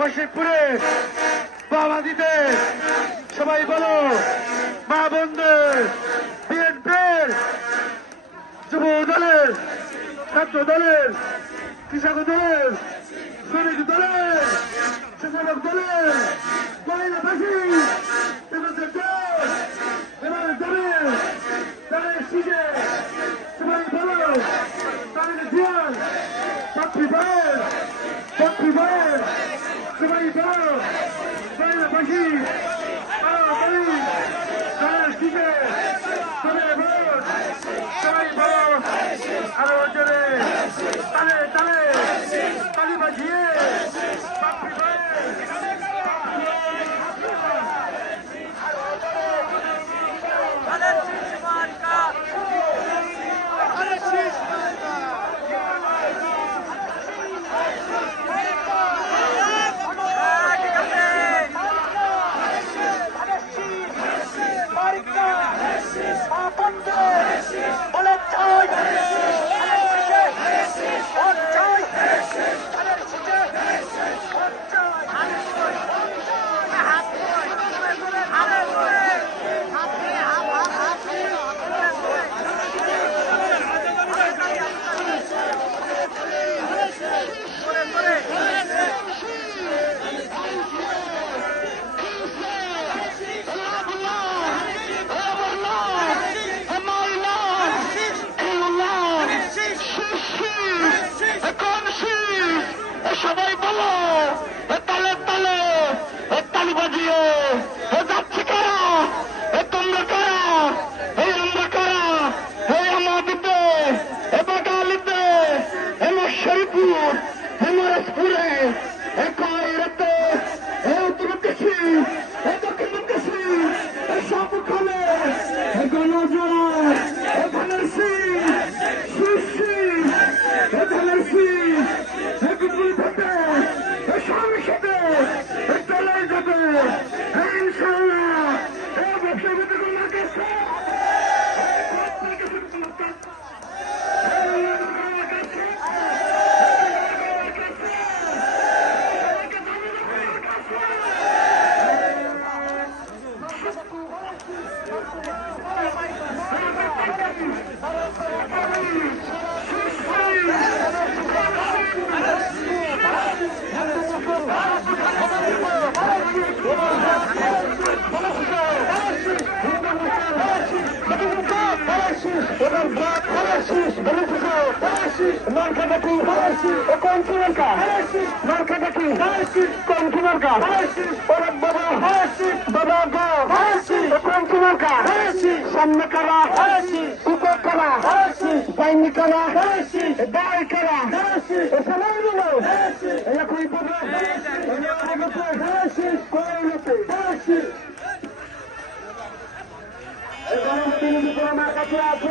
মসজিদপুরে বাবা দিতে সবাই বলো মা বোনদের বিএনপির যুব দলের ছাত্র দলের কৃষক দলের শ্রমিক দলের স্বেচ্ছাসেবক দলের মহিলাবাসী এবারে তাদের শিখে সবাই বলো তাদের জিয়ান পাত্রী ভাইয়ের সবাই বলো মহিলাবাসী তাদের শিখে তাদের ভোট সবাই বলো আরো জোরে তালে তালি বাজিয়ে পাত্রী ভাইয়ের সবাই বলো তালে তালে তালি বাজিয়ে যাচ্ছে কারা তোমরা কারা আমরা কারা আমাদিতে বাগালিতে শরীপুর মহারাজপুরে কায়রাতে উত্তরকাশী দক্ষিণকাশী সবখানে গণজোয়ার ধানের সিং সুশি ধানের সিং সংসদে চলে যাবে ইনশাআল্লাহ ব্যবসায়ীদের সামনে কারা কুকুর কারা বাইনি কারা দায় কারা সবাই মিলো একই পদে আমার কাছে আছে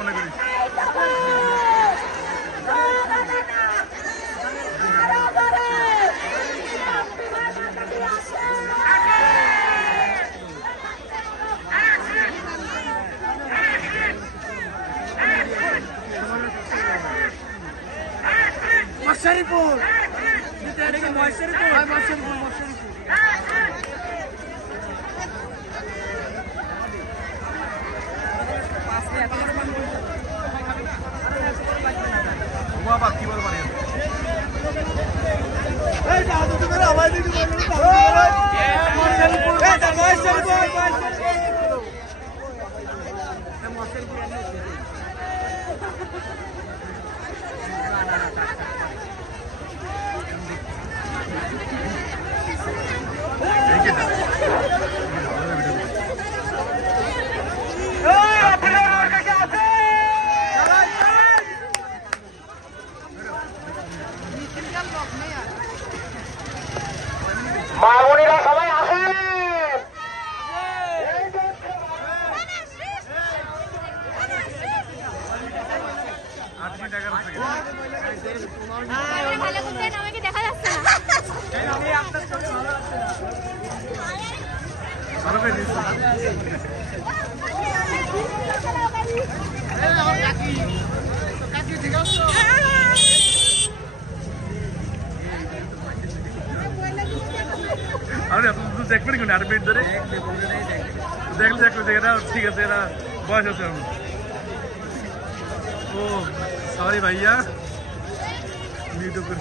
মনে করি মশারিপুর মশারিপুর বাবা কি বল পারে মামুনিরা সবাই আসেন। আমাকে দেখা যাচ্ছে না। আরে এত দূর দেখবেন কেন 8 মিনিট ধরে দেখলে দেখলে এটা ঠিক আছে এরা বয়স আছে এখন ও সরি ভাইয়া ভিডিও করে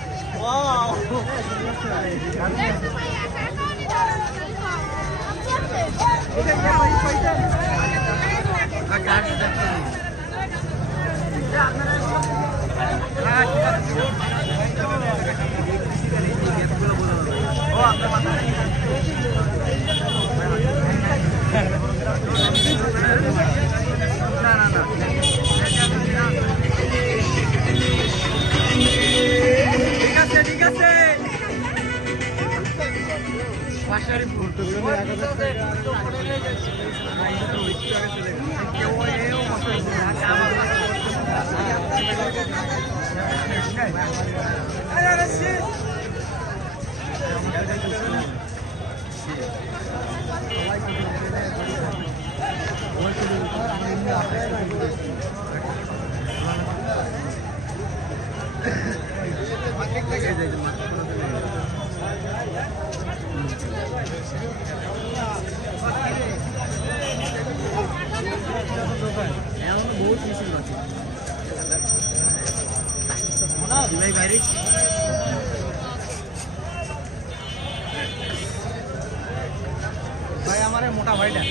ভাই আমার মোটা ভাইটা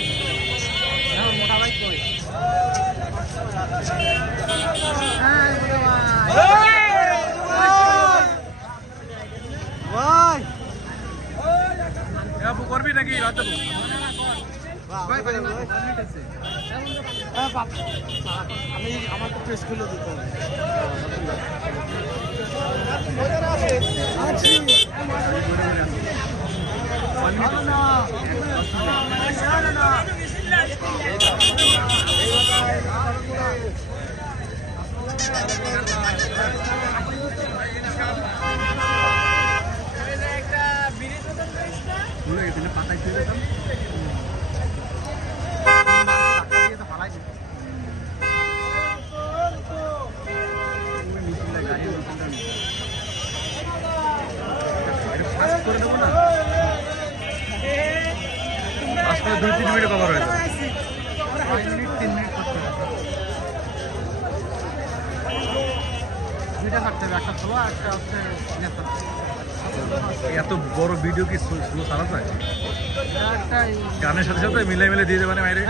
মোটা ভাই কই করবি নাকি রাত আমি আমার তো ফ্রেশ খুলে দিতে পাতায় দিয়ে দিতাম করে দেবো না আজকে 2-3 মিনিটে কভার হয়ে যাবে 5 মিনিট 3 মিনিট করতে হবে দুইটা কাটতে হবে একটা স্লো আর একটা হচ্ছে এত বড় ভিডিও কি স্লো সারা যায় গানের সাথে সাথে মিলে মিলে দিয়ে দেবে মাইরে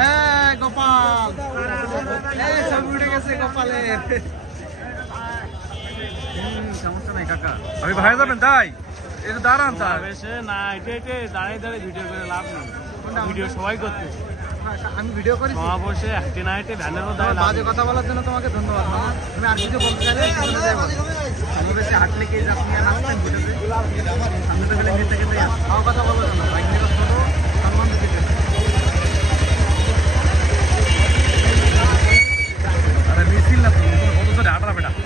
গোপাল সব উঠে গেছে গোপালে সমস্যা নাই কাকা আমি ভাই যাবেন তাই এটা দাঁড়ান স্যার না এটা দাঁড়িয়ে দাঁড়িয়ে ভিডিও করে লাভ নেই ভিডিও সবাই করতে আমি ভিডিও করি বসে হেঁটে না হেঁটে ভ্যানের মধ্যে বাজে কথা বলার জন্য তোমাকে ধন্যবাদ আমি আর কিছু বলতে চাইলে ভালোবেসে হাঁটলে কি আপনি আর আসতেন ঘুরেছে সামনে তো গেলে নিতে গেলে কথা বলো না বাইক নিয়ে ছোট সম্মান দিতে আরে মিছিল না তো কত ধরে হাঁটা বেটা